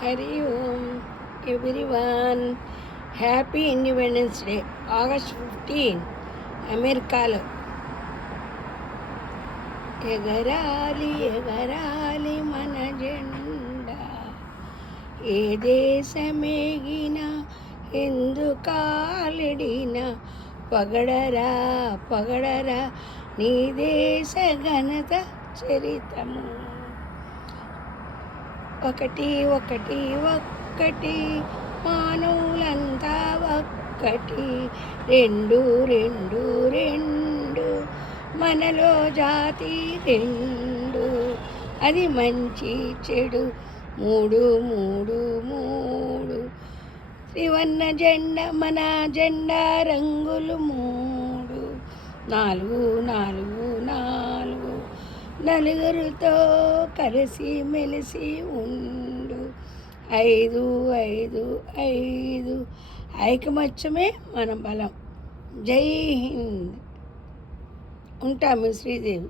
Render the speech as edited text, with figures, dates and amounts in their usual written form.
Hari Om everyone. Happy independence day. August 15 అమెరికాలో. ఎగరాలి ఎగరాలి మన జెండా, ఏ దేశమేగినా ఎందుకాలిడినా, పగడరా పగడరా నీ దేశ ఘనత చరితము. ఒకటి ఒకటి ఒక్కటి మానవులంతా ఒక్కటి, రెండు రెండు రెండు మనలో జాతి రెండు, అది మంచి చెడు మూడు మూడు మూడు, త్రివర్ణ జెండా మన జెండా రంగులు మూడు, నాలుగు నాలుగు నాలుగు, నలుగురితో కలిసి మెలిసి ఉండు, ఐదు ఐదు ఐదు, ఐకమత్యమే మన బలం. జై హింద్. ఉంటాము శ్రీదేవి.